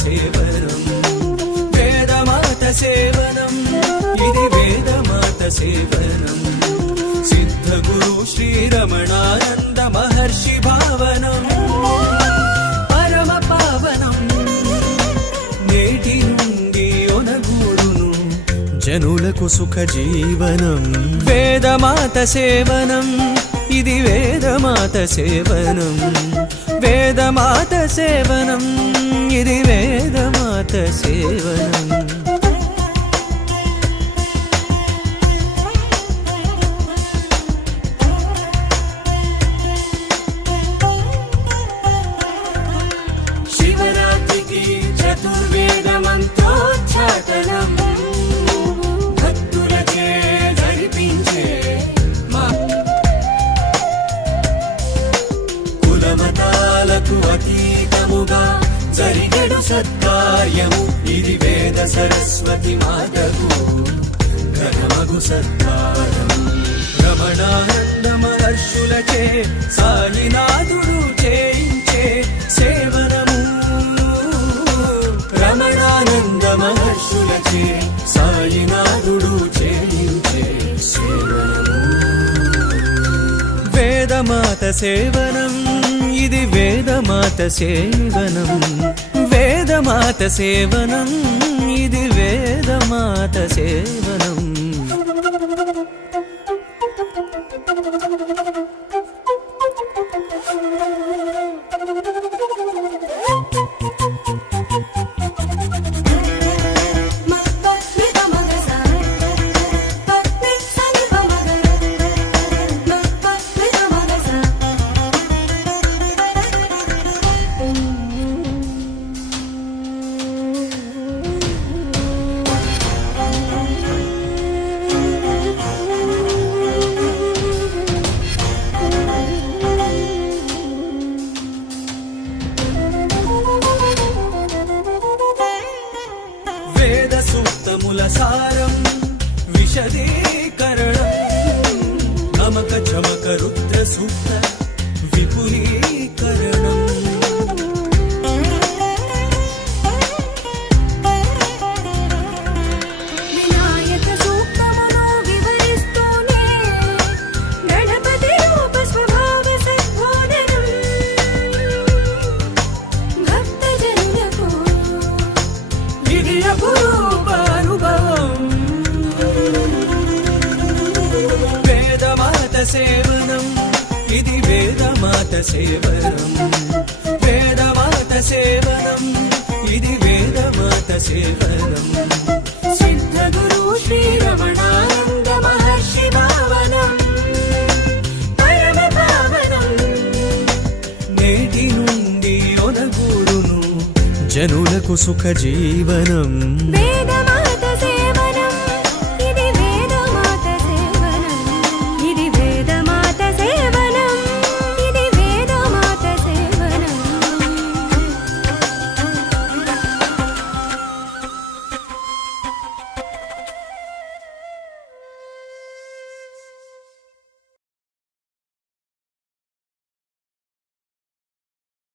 సేవనం వేదమాత సేవనం ఇది వేదమాత సేవనం సిద్ధ గురు శ్రీ రమణానంద మహర్షి భావనం పరమ పావనం నేటి నుండి ఒనగూడును జనులకు సుఖ జీవనం వేదమాత సేవనం ఇది వేదమాత సేవనం వేదమాత సేవనం ఇది వేదమాత సేవనం శివరాత్రికి చతుర్వేద మంత్రోచ్చాటనం భక్తులచే జరిపించే కులమతాలకు అతీతముగా జరిగడు సత్కార్యము ఇది వేద సరస్వతి మాతకు ఘనమగు సత్కారము రమణానంద మహర్షులచే సాయినాథుడు చేయించే సేవనము రమణానంద మహర్షులచే సాయినాథుడు చేయించే సేవనము వేదమాత సేవనం ఇది వేదమాత సేవనం వేదమాత సేవనం ఇది వేదమాత సేవనం వేద సూక్తముల సారం విశదీకరణం నమక చమక రుద్ర సూక్త విపులీకరణం వినాయక సూక్తమును వివరిస్తూనే గణపతి రూప స్వభావ సద్బోధనం భక్తజనులకు ఇది అపురూప అనుభవం వేదమాత సేవనం ఇది వేదమాత సేవనం వేదమాత సేవనం ఇది వేదమాత సేవనం సిద్ధ గురు శ్రీ రమణానంద మహర్షి భావనం పరమ పావనం నేటి నుండి ఒనగూడును జనులకు సుఖ జీవనం